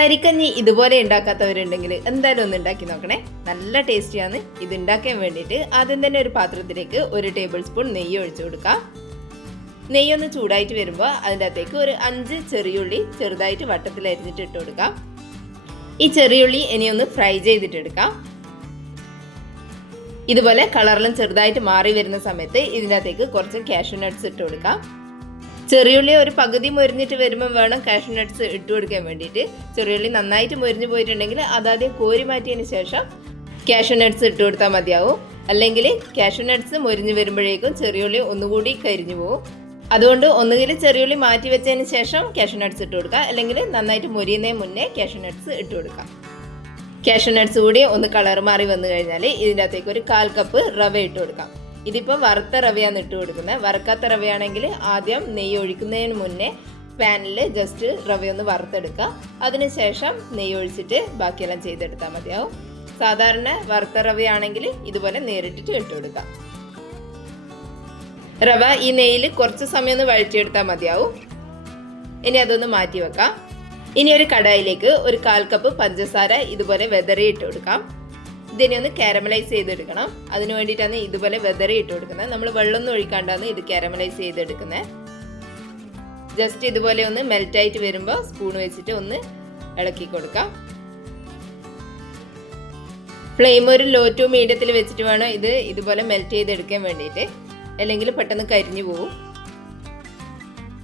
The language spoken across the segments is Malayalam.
തരിക്കഞ്ഞി ഇതുപോലെ ഉണ്ടാക്കാത്തവരുണ്ടെങ്കിൽ എന്തായാലും ഒന്ന് ഉണ്ടാക്കി നോക്കണേ. നല്ല ടേസ്റ്റിയാണ്. ഇത് ഉണ്ടാക്കാൻ വേണ്ടിയിട്ട് ആദ്യം തന്നെ ഒരു പാത്രത്തിലേക്ക് 1 ടേബിൾ സ്പൂൺ നെയ്യ് ഒഴിച്ചു കൊടുക്കാം. നെയ്യൊന്ന് ചൂടായിട്ട് വരുമ്പോൾ അതിൻ്റെ അകത്തേക്ക് ഒരു 5 ചെറിയുള്ളി ചെറുതായിട്ട് വട്ടത്തിൽ അരിഞ്ഞിട്ട് ഇട്ട് കൊടുക്കാം. ഈ ചെറിയുള്ളി ഇനി ഒന്ന് ഫ്രൈ ചെയ്തിട്ടെടുക്കാം. ഇതുപോലെ കളറിലും ചെറുതായിട്ട് മാറി വരുന്ന സമയത്ത് ഇതിൻ്റെ അകത്തേക്ക് കുറച്ച് കാഷ്യൂ നട്ട്സ് ഇട്ട് കൊടുക്കാം. ചെറിയുള്ളി ഒരു പകുതി മൊരിഞ്ഞിട്ട് വരുമ്പോൾ വേണം കാഷ്യൂ നട്ട്സ് ഇട്ട് കൊടുക്കാൻ വേണ്ടിയിട്ട്. ചെറിയുള്ളി നന്നായിട്ട് മൊരിഞ്ഞു പോയിട്ടുണ്ടെങ്കിൽ അതാദ്യം കോരി മാറ്റിയതിന് ശേഷം കാഷ്യൂ നട്ട്സ് ഇട്ട് കൊടുത്താൽ മതിയാവും. അല്ലെങ്കിൽ കാഷ്യൂ നട്ട്സ് മൊരിഞ്ഞു വരുമ്പോഴേക്കും ചെറിയുള്ളി ഒന്നുകൂടി കരിഞ്ഞു പോകും. അതുകൊണ്ട് ഒന്നുകിൽ ചെറിയുള്ളി മാറ്റി വെച്ചതിന് ശേഷം കാഷ്യൂ നട്ട്സ് ഇട്ട് കൊടുക്കുക, അല്ലെങ്കിൽ നന്നായിട്ട് മൊരിയുന്നതിന് മുന്നേ കാഷ്യൂ നട്ട്സ് ഇട്ട് കൊടുക്കാം. കാഷ്യൂ നട്ട്സ് കൂടി ഒന്ന് കളർ മാറി വന്നു കഴിഞ്ഞാൽ ഇതിൻ്റെ അകത്തേക്ക് ഒരു 1/4 കപ്പ് റവ ഇട്ട് കൊടുക്കാം. ഇതിപ്പോൾ വറുത്ത റവയാണ് ഇട്ട് കൊടുക്കുന്നത്. വറുക്കാത്ത റവയാണെങ്കിൽ ആദ്യം നെയ്യ് ഒഴിക്കുന്നതിന് മുന്നേ പാനിൽ ജസ്റ്റ് റവയൊന്ന് വറുത്തെടുക്കുക. അതിനുശേഷം നെയ്യ് ഒഴിച്ചിട്ട് ബാക്കിയെല്ലാം ചെയ്തെടുത്താൽ മതിയാവും. സാധാരണ വറുത്ത റവയാണെങ്കിൽ ഇതുപോലെ നേരിട്ടിട്ട് ഇട്ട് കൊടുക്കാം. റവ ഈ നെയ്യിൽ കുറച്ച് സമയം ഒന്ന് വഴറ്റിയെടുത്താൽ മതിയാവും. ഇനി അതൊന്ന് മാറ്റി വെക്കാം. ഇനി ഒരു കടായിലേക്ക് ഒരു 1/4 കപ്പ് പഞ്ചസാര ഇതുപോലെ വെതറി ഇട്ട് കൊടുക്കാം. ഇതിനെ ഒന്ന് കാരമലൈസ് ചെയ്തെടുക്കണം. അതിന് വേണ്ടിയിട്ടാണ് ഇതുപോലെ വെതറി ഇട്ട് കൊടുക്കുന്നത്. നമ്മൾ വെള്ളമൊന്നും ഒഴിക്കാണ്ടാണ് ഇത് കാരമലൈസ് ചെയ്തെടുക്കുന്നത്. ജസ്റ്റ് ഇതുപോലെ ഒന്ന് മെൽറ്റായിട്ട് വരുമ്പോൾ സ്പൂൺ വെച്ചിട്ട് ഒന്ന് ഇളക്കി കൊടുക്കാം. ഫ്ലെയിം ഒരു ലോ ടു മീഡിയത്തിൽ വെച്ചിട്ട് വേണം ഇത് ഇതുപോലെ മെൽറ്റ് ചെയ്തെടുക്കാൻ വേണ്ടിയിട്ട്, അല്ലെങ്കിൽ പെട്ടെന്ന് കരിഞ്ഞു പോകും.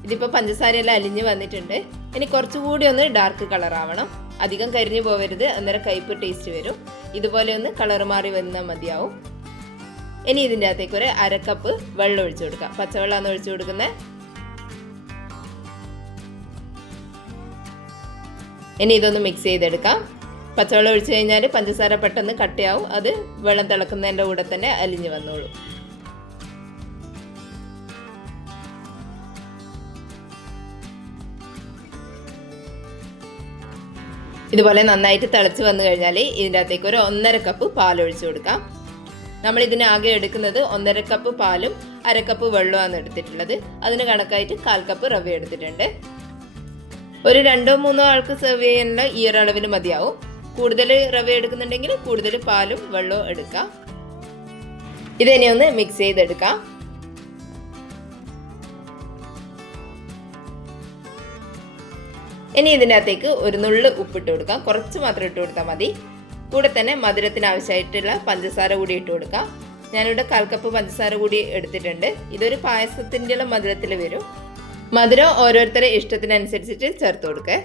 ഇതിപ്പോൾ പഞ്ചസാരയെല്ലാം അലിഞ്ഞ് വന്നിട്ടുണ്ട്. ഇനി കുറച്ചുകൂടി ഒന്ന് ഡാർക്ക് കളർ ആവണം. അധികം കരിഞ്ഞു പോകരുത്, അന്നേരം കയ്പ്പ് ടേസ്റ്റ് വരും. ഇതുപോലെ ഒന്ന് കളർ മാറി വന്നാൽ മതിയാവും. ഇനി ഇതിൻ്റെ അകത്തേക്ക് ഒരു 1/2 കപ്പ് വെള്ളം ഒഴിച്ചു കൊടുക്കാം. പച്ചവെള്ളമാണ് ഒഴിച്ചു കൊടുക്കുന്നത്. ഇനി ഇതൊന്ന് മിക്സ് ചെയ്തെടുക്കാം. പച്ചവെള്ളം ഒഴിച്ചു കഴിഞ്ഞാൽ പഞ്ചസാര പെട്ടെന്ന് കട്ടയാവും. അത് വെള്ളം തിളക്കുന്നതിൻ്റെ കൂടെ തന്നെ അലിഞ്ഞു വന്നോളൂ. ഇതുപോലെ നന്നായിട്ട് തിളച്ച് വന്നു കഴിഞ്ഞാൽ ഇതിൻ്റെ അകത്തേക്ക് ഒരു 1/2 കപ്പ് പാൽ ഒഴിച്ചു കൊടുക്കാം. നമ്മൾ ഇതിനാകെ എടുക്കുന്നത് 1/2 കപ്പ് പാലും 1/2 കപ്പ് വെള്ളമാണ് എടുത്തിട്ടുള്ളത്. അതിന് കണക്കായിട്ട് 1/4 കപ്പ് റവ എടുത്തിട്ടുണ്ട്. ഒരു 2-3 ആൾക്ക് സെർവ് ചെയ്യാനുള്ള ഈ ഒരു അളവിൽ മതിയാവും. കൂടുതൽ റവ എടുക്കുന്നുണ്ടെങ്കിൽ കൂടുതൽ പാലും വെള്ളവും എടുക്കാം. ഇതിനെ ഒന്ന് മിക്സ് ചെയ്തെടുക്കാം. ഇനി ഇതിൻ്റെ അകത്തേക്ക് ഒരു നുള്ള് ഉപ്പിട്ട് കൊടുക്കാം. കുറച്ച് മാത്രം ഇട്ട് കൊടുത്താൽ മതി. കൂടെ തന്നെ മധുരത്തിന് ആവശ്യമായിട്ടുള്ള പഞ്ചസാര കൂടി ഇട്ട് കൊടുക്കാം. ഞാനിവിടെ 1/4 കപ്പ് പഞ്ചസാര കൂടി എടുത്തിട്ടുണ്ട്. ഇതൊരു പായസത്തിൻ്റെ മധുരത്തിൽ വരും. മധുരം ഓരോരുത്തരുടെ ഇഷ്ടത്തിനനുസരിച്ചിട്ട് ചേർത്ത് കൊടുക്കുക.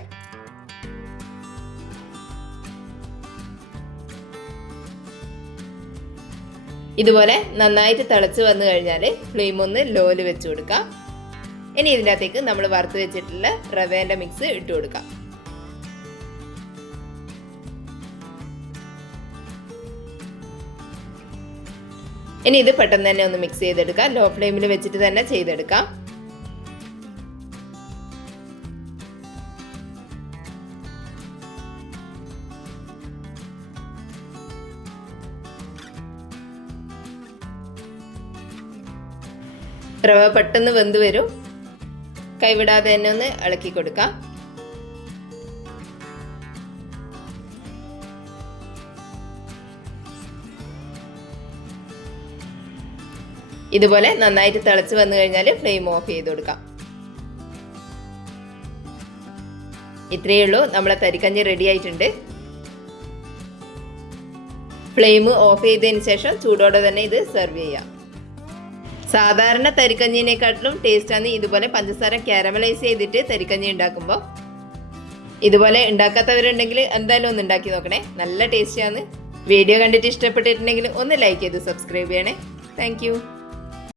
ഇതുപോലെ നന്നായിട്ട് തിളച്ച് വന്നു കഴിഞ്ഞാൽ ഫ്ലെയിം ഒന്ന് ലോയിൽ വെച്ച് കൊടുക്കാം. ഇനി ഇതിൻ്റെ അകത്തേക്ക് നമ്മൾ വറുത്ത് വെച്ചിട്ടുള്ള റവേൻ്റെ മിക്സ് ഇട്ട് കൊടുക്കാം. ഇനി ഇത് പെട്ടെന്ന് തന്നെ ഒന്ന് മിക്സ് ചെയ്തെടുക്കാം. ലോ ഫ്ലെയിമിൽ വെച്ചിട്ട് തന്നെ ചെയ്തെടുക്കാം. റവ പെട്ടെന്ന് വെന്ത് വരും. കൈവിടാതെ തന്നെ ഒന്ന് ഇളക്കി കൊടുക്കാം. ഇതുപോലെ നന്നായിട്ട് തിളച്ച് വന്നു കഴിഞ്ഞാൽ ഫ്ലെയിം ഓഫ് ചെയ്ത് കൊടുക്കാം. ഇത്രയേ ഉള്ളൂ. നമ്മളെ തരിക്കഞ്ഞി റെഡി ആയിട്ടുണ്ട്. ഫ്ലെയിം ഓഫ് ചെയ്തതിന് ശേഷം ചൂടോടെ തന്നെ ഇത് സെർവ് ചെയ്യാം. സാധാരണ തരിക്കഞ്ഞിനെക്കാട്ടിലും ടേസ്റ്റാണ് ഇതുപോലെ പഞ്ചസാര കാരമലൈസ് ചെയ്തിട്ട് തരിക്കഞ്ഞി ഉണ്ടാക്കുമ്പോൾ. ഇതുപോലെ ഉണ്ടാക്കാത്തവരുണ്ടെങ്കിൽ എന്തായാലും ഒന്ന് ഉണ്ടാക്കി നോക്കണേ. നല്ല ടേസ്റ്റിയാണ്. വീഡിയോ കണ്ടിട്ട് ഇഷ്ടപ്പെട്ടിട്ടുണ്ടെങ്കിൽ ഒന്ന് ലൈക്ക് ചെയ്ത് സബ്സ്ക്രൈബ് ചെയ്യണേ. താങ്ക്